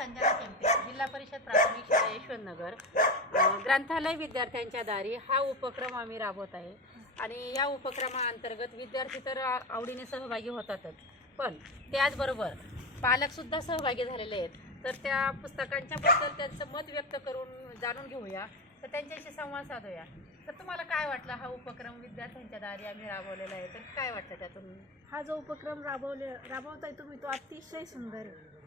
संजना केंपे जिल्हा परिषद प्राथमिक शाळा यशवंतनगर. ग्रंथालय विद्यार्थ्यांच्या दारी हा उपक्रम आम्ही राबवत आहे. आणि या उपक्रमाअंतर्गत विद्यार्थी तर आवडीने सहभागी होतातच. पण त्याचबरोबर पालकसुद्धा सहभागी झालेले आहेत. तर त्या पुस्तकांच्याबद्दल त्यांचं मत व्यक्त करून जाणून घेऊया. तर त्यांच्याशी संवाद साधूया. तर तुम्हाला काय वाटलं हा उपक्रम विद्यार्थ्यांच्या दारी आम्ही राबवलेला आहे? तर काय वाटतं त्यातून? हा जो उपक्रम राबवले राबवताय तुम्ही तो अतिशय सुंदर आहे.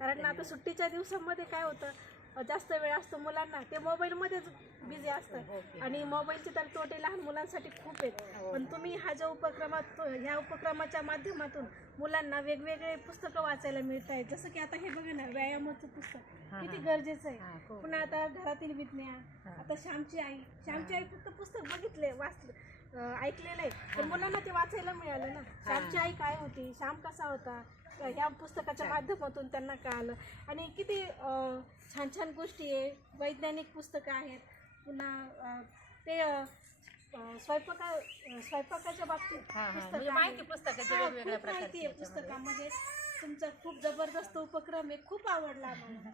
कारण आता सुट्टीच्या दिवसामध्ये काय होतं जास्त वेळ असतो मुलांना ते मोबाईलमध्येच बिझी असतात ओके. आणि मोबाईलचे तर तोटे लहान मुलांसाठी खूप आहेत हो. पण तुम्ही हा जो उपक्रमात ह्या उपक्रमाच्या माध्यमातून मुलांना वेगवेगळे पुस्तकं वाचायला मिळत आहेत जसं की आता हे बघा ना व्यायामाचं पुस्तक हा, किती हा. गरजेचं हा, आहे. पुन्हा आता घरातील विज्ञान हा. आता श्यामची आई श्यामची आई फक्त पुस्तक बघितले वाचले ऐकलेलं आहे. पण मुलांना ते वाचायला मिळालं ना. श्यामची आई काय होती? श्याम कसा होता? ह्या पुस्तकाच्या माध्यमातून त्यांना कळालं. आणि किती छान छान गोष्टी आहे. वैज्ञानिक पुस्तकं आहेत. पुन्हा ते स्वयंपाका स्वयंपाकाच्या बाबतीत. पुस्तकं म्हणजे. माहिती पुस्तकाची माहिती आहे पुस्तकामध्ये. तुमचा खूप जबरदस्त उपक्रम आहे. खूप आवडला आम्हाला.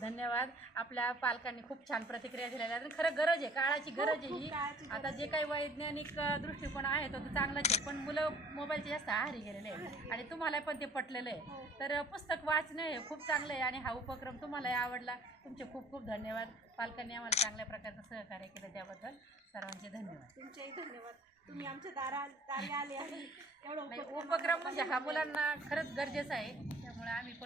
धन्यवाद. आपल्या पालकांनी खूप छान प्रतिक्रिया दिलेल्या आहेत. आणि खरं गरज आहे काळाची गरज आहे खूप ही. काळाची आता जे काही वैज्ञानिक अ, दृष्टिकोन आहे तो तो चांगलाच आहे. पण मुलं मोबाईलचे जास्त आहारी गेलेले आहे आणि तुम्हाला पण ते पटलेलं हो. आहे तर पुस्तक वाचणे हे खूप चांगलं आहे आणि हा उपक्रम तुम्हालाही आवडला. तुमचे खूप खूप धन्यवाद. पालकांनी आम्हाला चांगल्या प्रकारचं सहकार्य केलं त्याबद्दल. सर्वांचे धन्यवाद. तुमचेही धन्यवाद. तुम्ही आमच्या दारा दारी आले आणि एवढं नाही उपक्रम उपक्रम म्हणजे हा मुलांना खरंच गरजेचा आहे. त्यामुळे आम्ही पण